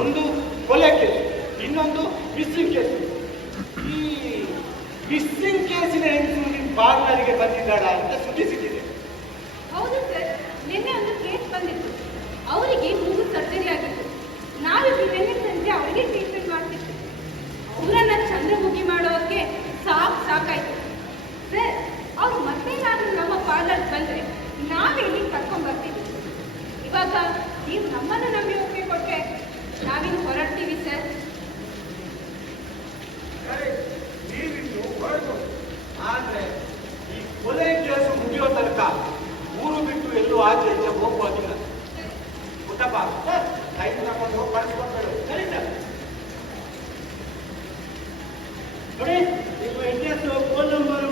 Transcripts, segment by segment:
ಒಂದು ಕೊಲೆ ಕೇಸ್, ಇನ್ನೊಂದು ಮಿಸ್ಸಿಂಗ್ ಕೇಸ್. ಈ ಮಿಸ್ಸಿಂಗ್ ಕೇಸಿನ ಹೆಂಗಸು ನಿಮ್ಮ ಪಾರ್ಲರ್ಗೆ ಬಂದಿದ್ದಾಳ ಅಂತ ಸುದ್ದಿ ಸಿಕ್ಕಿದೆ. ಹೌದು ಸರ್, ನಿನ್ನೆ ಒಂದು ಕೇಸ್ ಬಂದಿತ್ತು. ಅವರಿಗೆ ಮೂಗು ಸರ್ಜರಿ ಆಗಿತ್ತು. ನಾವಿಲ್ಲಿ ನಿನ್ನೆ ಸಂಜೆ ಅವರಿಗೆ ಟ್ರೀಟ್ಮೆಂಟ್ ಮಾಡ್ತಿತ್ತು. ಅವರನ್ನ ಚಂದ್ರಮುಖಿ ಮಾಡೋಕೆ ಸಾಕಾಯ್ತು ಸರ್. ಅವ್ರು ಮತ್ತೇನಾದ್ರೂ ನಮ್ಮ ಪಾರ್ಲರ್ ಬಂದ್ರೆ ನಾವಿಲ್ಲಿ ಕರ್ಕೊಂಡ್ ಬರ್ತೀವಿ. ಇವಾಗ ನೀವು ನಮ್ಮನ್ನು ನಂಬಿ ಒಪ್ಪಿಗೆ ಕೊಟ್ರೆ ನಾವಿನ್ನು ಹೊರಡ್ತೀವಿ ಸರ್. ನೀವಿನ್ನು ಹೊರಡು, ಆದ್ರೆ ಈ ಕೊಲೆ ಕೇಸು ಮುಗಿಯೋ ತನಕ ಊರು ಬಿಟ್ಟು ಎಲ್ಲೂ ಆಚೆ ಈಚೆ ಹೋಗುವಾಗಿಲ್ಲ. ಪುಟ್ಟಪ್ಪ ಟೈಮ್ ತಗೊಂಡು ಕಳಿಸ್ಕೊಡ್ಬೇಡು. ಸರಿ ಸರ್. ನೋಡಿ, ನಿಮ್ಮ ಅಡ್ರೆಸ್, ಫೋನ್ ನಂಬರು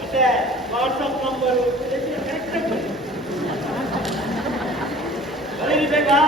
ಮತ್ತೆ ವಾಟ್ಸಪ್ ನಂಬರು ಕರೆಕ್ಟಾಗಿ ಬರೀಬೇಕಾ?